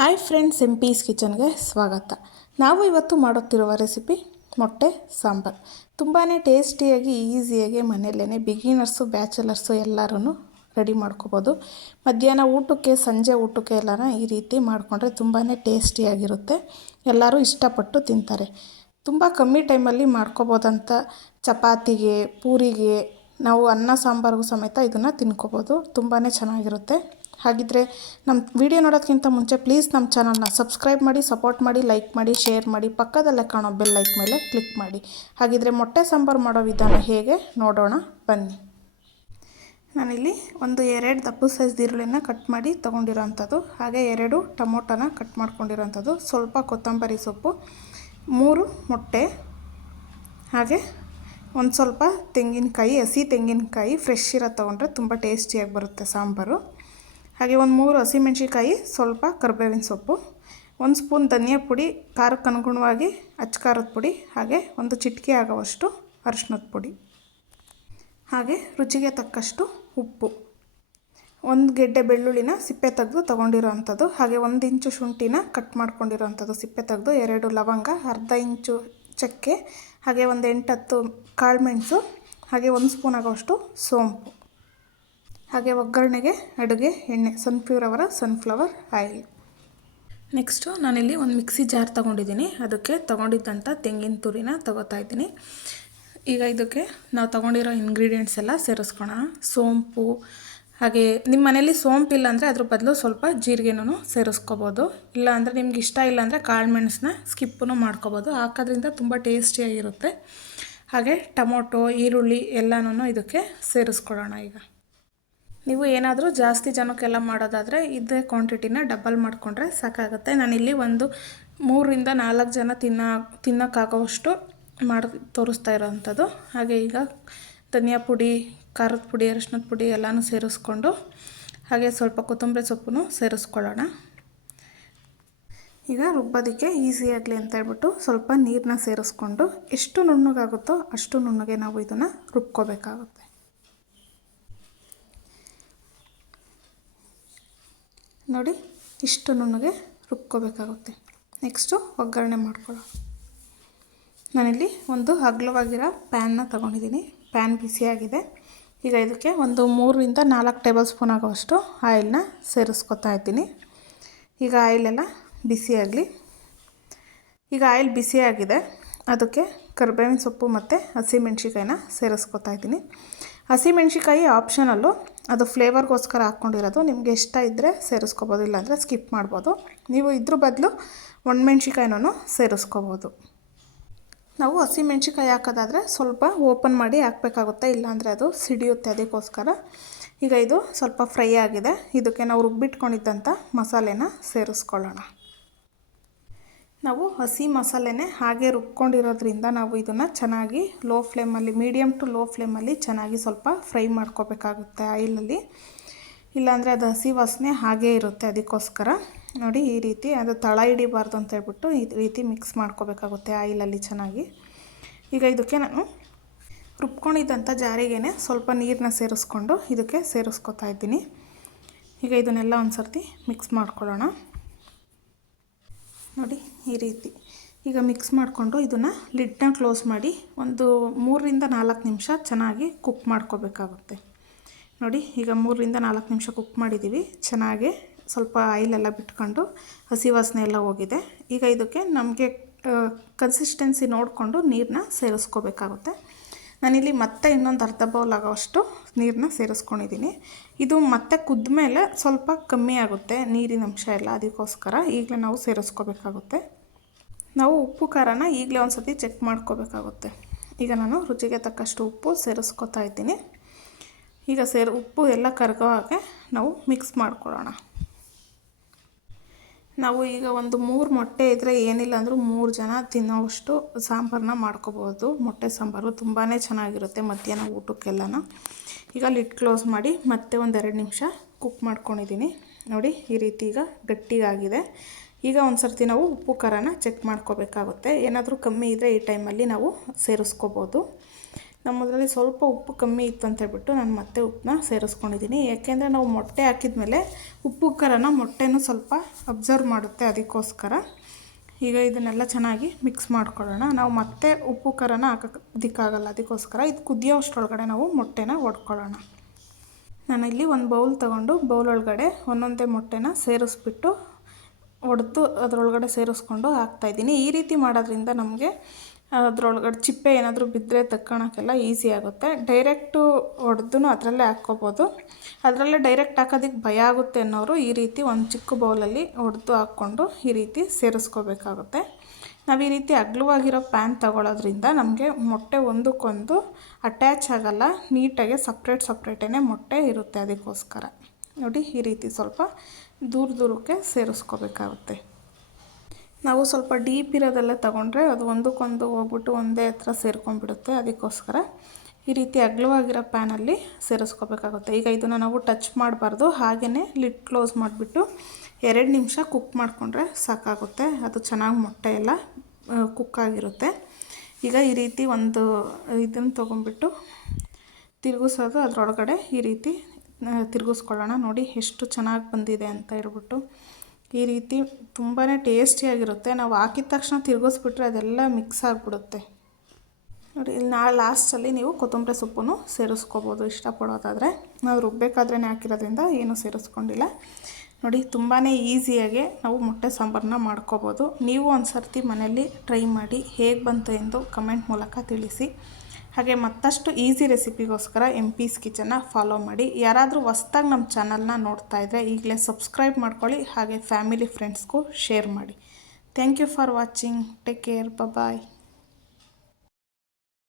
Hi friends, M peace ಕಿಚನ್ಗೆ ಸ್ವಾಗತ. ನಾವು ಇವತ್ತು ಮಾಡುತ್ತಿರುವ ರೆಸಿಪಿ ಮೊಟ್ಟೆ ಸಾಂಬಾರು. ತುಂಬಾ ಟೇಸ್ಟಿಯಾಗಿ, ಈಸಿಯಾಗಿ ಮನೆಯಲ್ಲೇ ಬಿಗಿನರ್ಸು, ಬ್ಯಾಚುಲರ್ಸು ಎಲ್ಲರೂ ರೆಡಿ ಮಾಡ್ಕೋಬೋದು. ಮಧ್ಯಾಹ್ನ ಊಟಕ್ಕೆ, ಸಂಜೆ ಊಟಕ್ಕೆ ಎಲ್ಲನ ಈ ರೀತಿ ಮಾಡಿಕೊಂಡ್ರೆ ತುಂಬಾ ಟೇಸ್ಟಿಯಾಗಿರುತ್ತೆ. ಎಲ್ಲರೂ ಇಷ್ಟಪಟ್ಟು ತಿಂತಾರೆ. ತುಂಬ ಕಮ್ಮಿ ಟೈಮಲ್ಲಿ ಮಾಡ್ಕೋಬೋದಂಥ ಚಪಾತಿಗೆ, ಪೂರಿಗೆ ನಾವು ಅನ್ನ, ಸಾಂಬಾರಿಗೂ ಸಮೇತ ಇದನ್ನು ತಿನ್ಕೋಬೋದು. ತುಂಬಾ ಚೆನ್ನಾಗಿರುತ್ತೆ. ಹಾಗಿದ್ದರೆ ನಮ್ಮ ವಿಡಿಯೋ ನೋಡೋದಕ್ಕಿಂತ ಮುಂಚೆ ಪ್ಲೀಸ್ ನಮ್ಮ ಚಾನಲ್ನ ಸಬ್ಸ್ಕ್ರೈಬ್ ಮಾಡಿ, ಸಪೋರ್ಟ್ ಮಾಡಿ, ಲೈಕ್ ಮಾಡಿ, ಶೇರ್ ಮಾಡಿ, ಪಕ್ಕದಲ್ಲೇ ಕಾಣೋ ಬೆಲ್ ಲೈಕ್ ಮೇಲೆ ಕ್ಲಿಕ್ ಮಾಡಿ. ಹಾಗಿದ್ರೆ ಮೊಟ್ಟೆ ಸಾಂಬಾರು ಮಾಡೋ ವಿಧಾನ ಹೇಗೆ ನೋಡೋಣ, ಬನ್ನಿ. ನಾನಿಲ್ಲಿ ಒಂದು ಎರಡು ದಪ್ಪು ಸೈಜ್ ಈರುಳ್ಳಿನ ಕಟ್ ಮಾಡಿ ತೊಗೊಂಡಿರೋವಂಥದ್ದು ಹಾಗೆ ಎರಡು ಟೊಮೊಟೊನ ಕಟ್ ಮಾಡ್ಕೊಂಡಿರೋಂಥದ್ದು. ಸ್ವಲ್ಪ ಕೊತ್ತಂಬರಿ ಸೊಪ್ಪು, ಮೂರು ಮೊಟ್ಟೆ, ಹಾಗೆ ಒಂದು ಸ್ವಲ್ಪ ತೆಂಗಿನಕಾಯಿ, ಹಸಿ ತೆಂಗಿನಕಾಯಿ ಫ್ರೆಶ್ ಇರೋ ತೊಗೊಂಡ್ರೆ ತುಂಬ ಟೇಸ್ಟಿಯಾಗಿ ಬರುತ್ತೆ ಸಾಂಬಾರು. ಹಾಗೆ ಒಂದು ಮೂರು ಹಸಿಮೆಣ್ಸಿಕಾಯಿ ಸ್ವಲ್ಪ ಕರಿಬೇವಿನ ಸೊಪ್ಪು, ಒಂದು ಸ್ಪೂನ್ ಧನಿಯಾ ಪುಡಿ ಖಾರಕ್ಕೆ ಅನುಗುಣವಾಗಿ ಅಚ್ಚಖಾರದ ಪುಡಿ, ಹಾಗೆ ಒಂದು ಚಿಟಿಕೆ ಆಗೋವಷ್ಟು ಅರಿಶಿನದ ಪುಡಿ. ಹಾಗೆ ರುಚಿಗೆ ತಕ್ಕಷ್ಟು ಉಪ್ಪು. ಒಂದು ಗೆಡ್ಡೆ ಬೆಳ್ಳುಳ್ಳಿನ ಸಿಪ್ಪೆ ತೆಗೆದು ತೊಗೊಂಡಿರೋ ಅಂಥದ್ದು ಹಾಗೆ ಒಂದು ಇಂಚು ಶುಂಠಿನ ಕಟ್ ಮಾಡ್ಕೊಂಡಿರೋ ಅಂಥದ್ದು ಸಿಪ್ಪೆ ತೆಗೆದು, ಎರಡು ಲವಂಗ, ಅರ್ಧ ಇಂಚು ಚಕ್ಕೆ, ಹಾಗೆ ಒಂದು ಎಂಟತ್ತು ಕಾಳುಮೆಣಸು ಹಾಗೆ ಒಂದು ಸ್ಪೂನ್ ಆಗೋಷ್ಟು ಸೋಂಪು. ಹಾಗೆ ಒಗ್ಗರಣೆಗೆ ಅಡುಗೆ ಎಣ್ಣೆ ಸನ್ಫ್ಯೂರ್ ಅವರ ಸನ್ಫ್ಲವರ್ ಆಯಿಲ್ ನೆಕ್ಸ್ಟು ನಾನಿಲ್ಲಿ ಒಂದು ಮಿಕ್ಸಿ ಜಾರ್ ತೊಗೊಂಡಿದ್ದೀನಿ. ಅದಕ್ಕೆ ತೊಗೊಂಡಿದ್ದಂಥ ತೆಂಗಿನ ತುರಿನ ತೊಗೋತಾ ಇದ್ದೀನಿ. ಈಗ ಇದಕ್ಕೆ ನಾವು ತೊಗೊಂಡಿರೋ ಇಂಗ್ರೀಡಿಯೆಂಟ್ಸ್ ಎಲ್ಲ ಸೇರಿಸ್ಕೊಳ ಸೋಂಪು ಹಾಗೆ ನಿಮ್ಮ ಮನೇಲಿ ಸೋಂಪು ಇಲ್ಲ ಅಂದರೆ ಅದ್ರ ಬದಲು ಸ್ವಲ್ಪ ಜೀರಿಗೆನೂ ಸೇರಿಸ್ಕೋಬೋದು. ಇಲ್ಲ ಅಂದರೆ ನಿಮ್ಗೆ ಇಷ್ಟ ಇಲ್ಲ ಅಂದರೆ ಕಾಳು ಮೆಣಸನ್ನ ಸ್ಕಿಪ್ಪೂ ಮಾಡ್ಕೋಬೋದು. ಹಾಕೋದ್ರಿಂದ ತುಂಬ ಟೇಸ್ಟಿಯಾಗಿರುತ್ತೆ ಹಾಗೆ ಟೊಮೊಟೊ, ಈರುಳ್ಳಿ ಎಲ್ಲನೂ ಇದಕ್ಕೆ ಸೇರಿಸ್ಕೊಳ್ಳೋಣ ಈಗ. ನೀವು ಏನಾದರೂ ಜಾಸ್ತಿ ಜನಕ್ಕೆಲ್ಲ ಮಾಡೋದಾದರೆ ಇದೇ ಕ್ವಾಂಟಿಟಿನ ಡಬಲ್ ಮಾಡಿಕೊಂಡ್ರೆ ಸಾಕಾಗುತ್ತೆ. ನಾನಿಲ್ಲಿ ಒಂದು ಮೂರರಿಂದ ನಾಲ್ಕು ಜನ ತಿನ್ನ, ತಿನ್ನೋಕ್ಕಾಗೋವಷ್ಟು ಮಾಡಿ, ತೋರಿಸ್ತಾ ಇರೋವಂಥದ್ದು ಹಾಗೆ ಈಗ ಧನಿಯಾ ಪುಡಿ, ಖಾರದ ಪುಡಿ ಅರಿಶಿನದ ಪುಡಿ ಎಲ್ಲನೂ ಸೇರಿಸ್ಕೊಂಡು ಹಾಗೆ ಸ್ವಲ್ಪ ಕೊತ್ತಂಬರಿ ಸೊಪ್ಪು ಸೇರಿಸ್ಕೊಳ್ಳೋಣ. ಈಗ ರುಬ್ಬೋದಕ್ಕೆ ಈಸಿ ಆಗಲಿ ಅಂತ ಹೇಳ್ಬಿಟ್ಟು ಸ್ವಲ್ಪ ನೀರನ್ನ ಸೇರಿಸ್ಕೊಂಡು ಎಷ್ಟು ನುಣ್ಣಗಾಗುತ್ತೋ ಅಷ್ಟು ನುಣ್ಣಗೆ ನಾವು ಇದನ್ನು ರುಬ್ಕೋಬೇಕಾಗುತ್ತೆ. ನೋಡಿ, ಇಷ್ಟು ನುಣ್ಣಗೆ ರುಬ್ಕೋಬೇಕಾಗುತ್ತೆ. ನೆಕ್ಸ್ಟು ಒಗ್ಗರಣೆ ಮಾಡ್ಕೊಳ್ಳೋ ನಾನಿಲ್ಲಿ ಒಂದು ಅಗ್ಲವಾಗಿರೋ ಪ್ಯಾನ್ನ ತೊಗೊಂಡಿದ್ದೀನಿ. ಪ್ಯಾನ್ ಬಿಸಿಯಾಗಿದೆ ಈಗ ಇದಕ್ಕೆ ಒಂದು ಮೂರರಿಂದ ನಾಲ್ಕು ಟೇಬಲ್ ಸ್ಪೂನ್ ಆಗೋವಷ್ಟು ಆಯಿಲ್ನ ಸೇರಿಸ್ಕೊತಾ ಇದ್ದೀನಿ. ಈಗ ಆಯಿಲೆಲ್ಲ ಬಿಸಿಯಾಗಲಿ ಈಗ ಆಯಿಲ್ ಬಿಸಿಯಾಗಿದೆ ಅದಕ್ಕೆ ಕರ್ಬೇವಿನ ಸೊಪ್ಪು ಮತ್ತು ಹಸಿಮೆಣ್ಸಿಕಾಯಿನ ಸೇರಿಸ್ಕೊತಾ ಇದ್ದೀನಿ. ಹಸಿಮೆಣ್ಸಿಕಾಯಿ ಆಪ್ಷನಲ್ಲು. ಅದು ಫ್ಲೇವರ್ಗೋಸ್ಕರ ಹಾಕ್ಕೊಂಡಿರೋದು. ನಿಮಗೆ ಇಷ್ಟ ಇದ್ದರೆ ಸೇರಿಸ್ಕೋಬೋದು, ಇಲ್ಲಾಂದರೆ ಸ್ಕಿಪ್ ಮಾಡ್ಬೋದು. ನೀವು ಇದ್ರ ಬದಲು ಒಣಮೆಣ್ಸಿಕಾಯಿನೂ ಸೇರಿಸ್ಕೋಬೋದು. ನಾವು ಹಸಿಮೆಣ್ಸಿಕಾಯಿ ಹಾಕೋದಾದರೆ ಸ್ವಲ್ಪ ಓಪನ್ ಮಾಡಿ ಹಾಕಬೇಕಾಗುತ್ತೆ, ಇಲ್ಲಾಂದರೆ ಅದು ಸಿಡಿಯುತ್ತೆ ಅದಕ್ಕೋಸ್ಕರ. ಈಗ ಇದು ಸ್ವಲ್ಪ ಫ್ರೈ ಆಗಿದೆ. ಇದಕ್ಕೆ ನಾವು ರುಬ್ಬಿಟ್ಕೊಂಡಿದ್ದಂಥ ಮಸಾಲೆನ ಸೇರಿಸ್ಕೊಳ್ಳೋಣ. ನಾವು ಹಸಿ ಮಸಾಲೆನೇ ಹಾಗೆ ರುಬ್ಕೊಂಡಿರೋದ್ರಿಂದ ನಾವು ಇದನ್ನು ಚೆನ್ನಾಗಿ ಲೋ ಫ್ಲೇಮಲ್ಲಿ ಮೀಡಿಯಮ್ ಟು ಲೋ ಫ್ಲೇಮಲ್ಲಿ ಚೆನ್ನಾಗಿ ಸ್ವಲ್ಪ ಫ್ರೈ ಮಾಡ್ಕೋಬೇಕಾಗುತ್ತೆ ಆಯಿಲಲ್ಲಿ. ಇಲ್ಲಾಂದರೆ ಅದು ಹಸಿ ವಾಸನೆ ಹಾಗೇ ಇರುತ್ತೆ ಅದಕ್ಕೋಸ್ಕರ. ನೋಡಿ ಈ ರೀತಿ ಅದು ತಳ ಹಿಡಿಬಾರ್ದು ಅಂತ ಹೇಳ್ಬಿಟ್ಟು ಈ ರೀತಿ ಮಿಕ್ಸ್ ಮಾಡ್ಕೋಬೇಕಾಗುತ್ತೆ ಆಯಿಲಲ್ಲಿ ಚೆನ್ನಾಗಿ. ಈಗ ಇದಕ್ಕೆ ನಾನು ರುಬ್ಕೊಂಡಿದ್ದಂಥ ಜಾರಿಗೆನೆ ಸ್ವಲ್ಪ ನೀರನ್ನ ಸೇರಿಸ್ಕೊಂಡು ಇದಕ್ಕೆ ಸೇರಿಸ್ಕೊತಾ ಇದ್ದೀನಿ. ಈಗ ಇದನ್ನೆಲ್ಲ ಒಂದು ಸರ್ತಿ ಮಿಕ್ಸ್ ಮಾಡ್ಕೊಳ್ಳೋಣ. ನೋಡಿ ಈ ರೀತಿ ಈಗ ಮಿಕ್ಸ್ ಮಾಡಿಕೊಂಡು ಇದನ್ನು ಲಿಡ್ನ ಕ್ಲೋಸ್ ಮಾಡಿ ಒಂದು ಮೂರರಿಂದ ನಾಲ್ಕು ನಿಮಿಷ ಚೆನ್ನಾಗಿ ಕುಕ್ ಮಾಡ್ಕೋಬೇಕಾಗುತ್ತೆ. ನೋಡಿ ಈಗ ಮೂರರಿಂದ ನಾಲ್ಕು ನಿಮಿಷ ಕುಕ್ ಮಾಡಿದ್ದೀವಿ. ಚೆನ್ನಾಗಿ ಸ್ವಲ್ಪ ಆಯಿಲೆಲ್ಲ ಬಿಟ್ಕೊಂಡು ಹಸಿ ವಾಸನೆ ಎಲ್ಲ ಹೋಗಿದೆ. ಈಗ ಇದಕ್ಕೆ ನಮಗೆ ಕನ್ಸಿಸ್ಟೆನ್ಸಿ ನೋಡಿಕೊಂಡು ನೀರನ್ನ ಸೇರಿಸ್ಕೋಬೇಕಾಗುತ್ತೆ. ನಾನಿಲ್ಲಿ ಮತ್ತೆ ಇನ್ನೊಂದು ಅರ್ಧ ಬೌಲ್ ಆಗೋಷ್ಟು ನೀರನ್ನ ಸೇರಿಸ್ಕೊಂಡಿದ್ದೀನಿ ಇದು ಮತ್ತೆ ಕುದ್ದ ಮೇಲೆ ಸ್ವಲ್ಪ ಕಮ್ಮಿ ಆಗುತ್ತೆ ನೀರಿನ ಅಂಶ ಎಲ್ಲ ಅದಕ್ಕೋಸ್ಕರ ಈಗಲೇ ನಾವು ಸೇರಿಸ್ಕೋಬೇಕಾಗುತ್ತೆ. ನಾವು ಉಪ್ಪು, ಖಾರನ ಈಗಲೇ ಒಂದು ಸತಿ ಚೆಕ್ ಮಾಡ್ಕೋಬೇಕಾಗುತ್ತೆ. ಈಗ ನಾನು ರುಚಿಗೆ ತಕ್ಕಷ್ಟು ಉಪ್ಪು ಸೇರಿಸ್ಕೊತಾ ಇದ್ದೀನಿ. ಈಗ ಸೇರಿ, ಉಪ್ಪು ಎಲ್ಲ ಕರಗೋ ಹಾಗೆ ನಾವು ಮಿಕ್ಸ್ ಮಾಡ್ಕೊಳ್ಳೋಣ. ನಾವು ಈಗ ಒಂದು ಮೂರು ಮೊಟ್ಟೆ ಇದ್ದರೆ ಏನಿಲ್ಲ ಅಂದರೂ ಮೂರು ಜನ ತಿನ್ನೋವಷ್ಟು ಸಾಂಬಾರನ್ನ ಮಾಡ್ಕೋಬೋದು. ಮೊಟ್ಟೆ ಸಾಂಬಾರು ತುಂಬಾ ಚೆನ್ನಾಗಿರುತ್ತೆ ಮಧ್ಯಾಹ್ನ ಊಟಕ್ಕೆಲ್ಲನ. ಈಗ ಲಿಟ್ ಕ್ಲೋಸ್ ಮಾಡಿ ಮತ್ತೆ ಒಂದೆರಡು ನಿಮಿಷ ಕುಕ್ ಮಾಡ್ಕೊಂಡಿದ್ದೀನಿ ನೋಡಿ, ಈ ರೀತಿ ಈಗ ಗಟ್ಟಿಗಾಗಿದೆ ಈಗ ಒಂದು ಸರ್ತಿ ನಾವು ಉಪ್ಪು ಖಾರನ ಚೆಕ್ ಮಾಡ್ಕೋಬೇಕಾಗುತ್ತೆ. ಏನಾದರೂ ಕಮ್ಮಿ ಇದ್ದರೆ ಈ ಟೈಮಲ್ಲಿ ನಾವು ಸೇರಿಸ್ಕೋಬೋದು. ನಮ್ಮದ್ರಲ್ಲಿ ಸ್ವಲ್ಪ ಉಪ್ಪು ಕಮ್ಮಿ ಇತ್ತು ಅಂತ ಹೇಳ್ಬಿಟ್ಟು ನಾನು ಮತ್ತೆ ಉಪ್ಪನ್ನ ಸೇರಿಸ್ಕೊಂಡಿದ್ದೀನಿ. ಯಾಕೆಂದರೆ ನಾವು ಮೊಟ್ಟೆ ಹಾಕಿದ್ಮೇಲೆ ಉಪ್ಪು ಖರನ ಮೊಟ್ಟೆನೂ ಸ್ವಲ್ಪ ಅಬ್ಸರ್ವ್ ಮಾಡುತ್ತೆ ಅದಕ್ಕೋಸ್ಕರ. ಈಗ ಇದನ್ನೆಲ್ಲ ಚೆನ್ನಾಗಿ ಮಿಕ್ಸ್ ಮಾಡ್ಕೊಳ್ಳೋಣ. ನಾವು ಮತ್ತೆ ಉಪ್ಪು ಖರನ ಹಾಕೋದಕ್ಕಾಗಲ್ಲ ಅದಕ್ಕೋಸ್ಕರ ಇದು ಕುದಿಯೋ ಅಷ್ಟರೊಳಗಡೆ ನಾವು ಮೊಟ್ಟೆನ ಒಡ್ಕೊಳ್ಳೋಣ. ನಾನಿಲ್ಲಿ ಒಂದು ಬೌಲ್ ತೊಗೊಂಡು ಬೌಲ್ ಒಳಗಡೆ ಒಂದೊಂದೇ ಮೊಟ್ಟೆನ ಸೇರಿಸ್ಬಿಟ್ಟು ಒಡೆದು ಅದರೊಳಗಡೆ ಸೇರಿಸ್ಕೊಂಡು ಹಾಕ್ತಾಯಿದ್ದೀನಿ ಈ ರೀತಿ ಮಾಡೋದ್ರಿಂದ ನಮಗೆ ಅದ್ರೊಳಗಡೆ ಚಿಪ್ಪೆ ಏನಾದರೂ ಬಿದ್ದರೆ ತಕ್ಕೊಳಕ್ಕೆಲ್ಲ ಈಸಿ ಆಗುತ್ತೆ. ಡೈರೆಕ್ಟು ಒಡೆದು ಅದರಲ್ಲೇ ಹಾಕ್ಕೋಬೋದು. ಅದರಲ್ಲೇ ಡೈರೆಕ್ಟ್ ಹಾಕೋದಕ್ಕೆ ಭಯ ಆಗುತ್ತೆ ಅನ್ನೋರು ಈ ರೀತಿ ಒಂದು ಚಿಕ್ಕ ಬೌಲಲ್ಲಿ ಹೊಡೆದು ಹಾಕ್ಕೊಂಡು ಈ ರೀತಿ ಸೇರಿಸ್ಕೋಬೇಕಾಗುತ್ತೆ. ನಾವು ಈ ರೀತಿ ಅಗಲವಾಗಿರೋ ಪ್ಯಾನ್ ತಗೊಳ್ಳೋದ್ರಿಂದ ನಮಗೆ ಮೊಟ್ಟೆ ಒಂದಕ್ಕೊಂದು ಅಟ್ಯಾಚ್ ಆಗೋಲ್ಲ, ನೀಟಾಗಿ ಸಪ್ರೇಟ್ ಸಪ್ರೇಟೇ ಮೊಟ್ಟೆ ಇರುತ್ತೆ ಅದಕ್ಕೋಸ್ಕರ. ನೋಡಿ ಈ ರೀತಿ ಸ್ವಲ್ಪ ದೂರ ದೂರಕ್ಕೆ ಸೇರಿಸ್ಕೋಬೇಕಾಗುತ್ತೆ. ನಾವು ಸ್ವಲ್ಪ ಡೀಪ್ ಇರೋದೆಲ್ಲ ತೊಗೊಂಡ್ರೆ ಅದು ಒಂದಕ್ಕೊಂದು ಹೋಗ್ಬಿಟ್ಟು ಒಂದೇ ಹತ್ರ ಸೇರ್ಕೊಂಡ್ಬಿಡುತ್ತೆ. ಅದಕ್ಕೋಸ್ಕರ ಈ ರೀತಿ ಅಗಲವಾಗಿರೋ ಪ್ಯಾನಲ್ಲಿ ಸೇರಿಸ್ಕೋಬೇಕಾಗುತ್ತೆ. ಈಗ ಇದನ್ನು ನಾವು ಟಚ್ ಮಾಡಬಾರ್ದು. ಹಾಗೆಯೇ ಲಿಡ್ ಕ್ಲೋಸ್ ಮಾಡಿಬಿಟ್ಟು ಎರಡು ನಿಮಿಷ ಕುಕ್ ಮಾಡಿಕೊಂಡ್ರೆ ಸಾಕಾಗುತ್ತೆ. ಅದು ಚೆನ್ನಾಗಿ ಮೊಟ್ಟೆ ಎಲ್ಲ ಕುಕ್ಕಾಗಿರುತ್ತೆ ಈಗ ಈ ರೀತಿ ಒಂದು ಇದನ್ನು ತೊಗೊಂಡ್ಬಿಟ್ಟು ತಿರುಗಿಸೋದು ಅದರೊಳಗಡೆ ಈ ರೀತಿ ತಿರುಗಿಸ್ಕೊಳ್ಳೋಣ. ನೋಡಿ ಎಷ್ಟು ಚೆನ್ನಾಗಿ ಬಂದಿದೆ ಅಂತ ಹೇಳ್ಬಿಟ್ಟು. ಈ ರೀತಿ ತುಂಬಾ ಟೇಸ್ಟಿಯಾಗಿರುತ್ತೆ ನಾವು ಹಾಕಿದ ತಕ್ಷಣ ತಿರುಗಿಸ್ಬಿಟ್ರೆ ಅದೆಲ್ಲ ಮಿಕ್ಸ್ ಆಗಿಬಿಡುತ್ತೆ. ನೋಡಿ, ಇಲ್ಲಿ ನಾ ಲಾಸ್ಟಲ್ಲಿ ನೀವು ಕೊತ್ತಂಬರಿ ಸೊಪ್ಪನ್ನು ಸೇರಿಸ್ಕೋಬೋದು. ಇಷ್ಟಪಡೋದಾದರೆ ನಾವು ರುಬ್ಬೇಕಾದ್ರೇ ಹಾಕಿರೋದ್ರಿಂದ ಏನೂ ಸೇರಿಸ್ಕೊಂಡಿಲ್ಲ. ನೋಡಿ ತುಂಬಾ ಈಸಿಯಾಗಿ ನಾವು ಮೊಟ್ಟೆ ಸಾಂಬಾರನ್ನ ಮಾಡ್ಕೋಬೋದು. ನೀವು ಒಂದು ಸರ್ತಿ ಮನೆಯಲ್ಲಿ ಟ್ರೈ ಮಾಡಿ ಹೇಗೆ ಬಂತು ಎಂದು ಕಮೆಂಟ್ ಮೂಲಕ ತಿಳಿಸಿ. ಹಾಗೆ ಮತ್ತಷ್ಟು ಈಸಿ ರೆಸಿಪಿಗೋಸ್ಕರ ಎಂ ಪೀಸ್ ಕಿಚನ್ನ ಫಾಲೋ ಮಾಡಿ. ಯಾರಾದರೂ ಹೊಸ್ದಾಗಿ ನಮ್ಮ ಚಾನಲ್ನ ನೋಡ್ತಾ ಇದ್ದರೆ ಈಗಲೇ ಸಬ್ಸ್ಕ್ರೈಬ್ ಮಾಡ್ಕೊಳ್ಳಿ, ಹಾಗೆ ಫ್ಯಾಮಿಲಿ ಫ್ರೆಂಡ್ಸ್ಗೂ ಶೇರ್ ಮಾಡಿ. Thank you for watching. Take care. Bye